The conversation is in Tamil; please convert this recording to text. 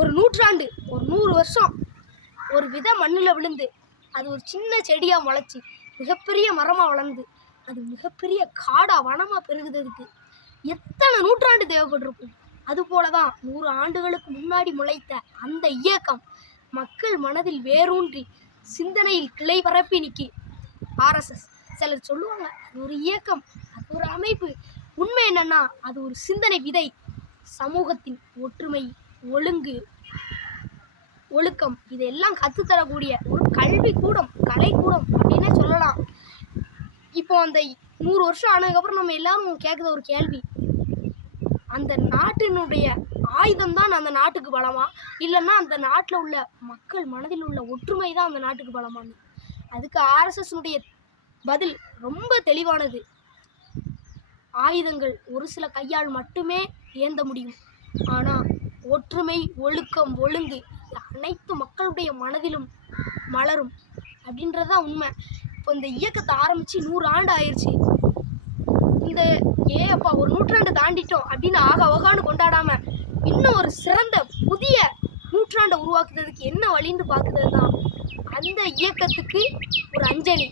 ஒரு நூற்றாண்டு, ஒரு 100 வருஷம் ஒரு விதை மண்ணில் விழுந்து அது ஒரு சின்ன செடியாக முளைச்சி மிகப்பெரிய மரமாக வளர்ந்து அது மிகப்பெரிய காடாக வனமாக பெருகுறதுக்கு எத்தனை நூற்றாண்டு தேவைப்பட்டிருக்கும். அதுபோல தான் 100 ஆண்டுகளுக்கு முன்னாடி முளைத்த அந்த இயக்கம் மக்கள் மனதில் வேரூன்றி சிந்தனையில் கிளை பரப்பி நிற்கி. ஆர்எஸ்எஸ் சிலர் சொல்லுவாங்க அது ஒரு இயக்கம், அது ஒரு அமைப்பு. உண்மை என்னன்னா அது ஒரு சிந்தனை விதை. சமூகத்தின் ஒற்றுமை, ஒழுங்கு, ஒழுக்கம் இதெல்லாம் கற்றுத்தரக்கூடிய ஒரு கல்விக்கூடம், கலைக்கூடம் அப்படின்னே சொல்லலாம். இப்போ அந்த 100 வருஷம் ஆனதுக்கப்புறம் நம்ம எல்லாரும் கேட்குற ஒரு கேள்வி, அந்த நாட்டினுடைய ஆயுதம் தான் அந்த நாட்டுக்கு பலமா, இல்லைன்னா அந்த நாட்டில் உள்ள மக்கள் மனதில் உள்ள ஒற்றுமை தான் அந்த நாட்டுக்கு பலமானு? அதுக்கு ஆர்எஸ்எஸ்னுடைய பதில் ரொம்ப தெளிவானது. ஆயுதங்கள் ஒரு சில கையால் மட்டுமே ஏந்த முடியும், ஆனால் ஒற்றுமை, ஒழுக்கம், ஒழுங்கு அனைத்து மக்களுடைய மனதிலும் மலரும் அப்படின்றதான் உண்மை. இப்போ இந்த இயக்கத்தை ஆரம்பித்து 100 ஆண்டு ஆயிடுச்சு. இந்த அப்பா ஒரு நூற்றாண்டு தாண்டிட்டோம் அப்படின்னு ஆகான்னு கொண்டாடாம இன்னும் ஒரு சிறந்த புதிய நூற்றாண்டை உருவாக்குறதுக்கு என்ன வழின்னு பார்க்குறது தான் அந்த இயக்கத்துக்கு ஒரு அஞ்சலி.